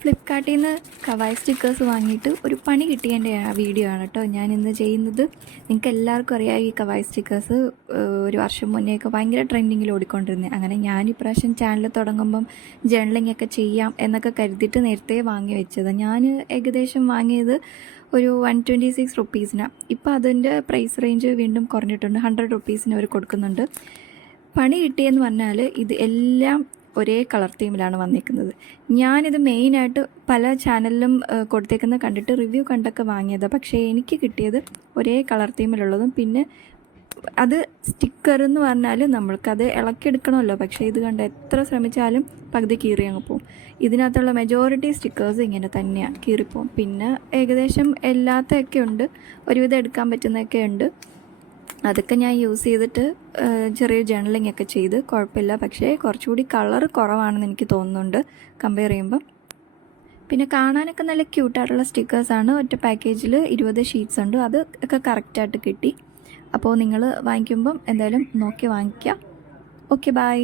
ഫ്ലിപ്കാർട്ടിൽ നിന്ന് kawaii stickers വാങ്ങിയിട്ട് ഒരു പണി കിട്ടിയതിൻ്റെ വീഡിയോ ആണ് കേട്ടോ ഞാനിന്ന് ചെയ്യുന്നത്. നിങ്ങൾക്ക് എല്ലാവർക്കും അറിയാം ഈ കവായ് സ്റ്റിക്കേഴ്സ് ഒരു വർഷം മുന്നേയൊക്കെ ഭയങ്കര ട്രെൻഡിങ്ങിൽ ഓടിക്കൊണ്ടിരുന്നത്. അങ്ങനെ ഞാൻ ഇപ്രാവശ്യം ചാനൽ തുടങ്ങുമ്പം ജേർണലിംഗ് ഒക്കെ ചെയ്യാം എന്നൊക്കെ കരുതിയിട്ട് നേരത്തെ വാങ്ങി വെച്ചത്. ഞാൻ ഏകദേശം വാങ്ങിയത് ഒരു 126 റുപ്പീസിനാണ്. ഇപ്പോൾ അതിൻ്റെ പ്രൈസ് റേഞ്ച് വീണ്ടും കുറഞ്ഞിട്ടുണ്ട്. 100 റുപ്പീസിന് അവർ കൊടുക്കുന്നുണ്ട്. പണി കിട്ടിയെന്ന് പറഞ്ഞാൽ ഇത് എല്ലാം ഒരേ കളർ തീമിലാണ് വന്നിരിക്കുന്നത്. ഞാനിത് മെയിനായിട്ട് പല ചാനലിലും കൊടുത്തേക്കുന്ന കണ്ടിട്ട് റിവ്യൂ കണ്ടൊക്കെ വാങ്ങിയത്. പക്ഷേ എനിക്ക് കിട്ടിയത് ഒരേ കളർ തീമിലുള്ളതും പിന്നെ അത് സ്റ്റിക്കർ എന്ന് പറഞ്ഞാൽ നമ്മൾക്കത് ഇളക്കിയെടുക്കണമല്ലോ. പക്ഷേ ഇത് കണ്ട് എത്ര ശ്രമിച്ചാലും പകുതി കീറി അങ്ങ് പോകും. ഇതിനകത്തുള്ള മെജോറിറ്റി സ്റ്റിക്കേഴ്സ് ഇങ്ങനെ തന്നെയാണ്, കീറിപ്പോവും. പിന്നെ ഏകദേശം എല്ലാത്തൊക്കെ ഉണ്ട്, ഒരുവിധം എടുക്കാൻ പറ്റുന്നതൊക്കെ ഉണ്ട്. അതൊക്കെ ഞാൻ യൂസ് ചെയ്തിട്ട് ചെറിയ ജേർണലിംഗ് ഒക്കെ ചെയ്ത് കുഴപ്പമില്ല. പക്ഷേ കുറച്ചുകൂടി കളർ കുറവാണെന്ന് എനിക്ക് തോന്നുന്നുണ്ട് കമ്പയർ ചെയ്യുമ്പം. പിന്നെ കാണാനൊക്കെ നല്ല ക്യൂട്ടായിട്ടുള്ള സ്റ്റിക്കേഴ്സാണ്. ഒറ്റ പാക്കേജിൽ 20 ഷീറ്റ്സ് ഉണ്ട്. അത് ഒക്കെ കറക്റ്റായിട്ട് കിട്ടി. അപ്പോൾ നിങ്ങൾ വാങ്ങിക്കുമ്പം എന്തായാലും നോക്കി വാങ്ങിക്കുക. Okay, by.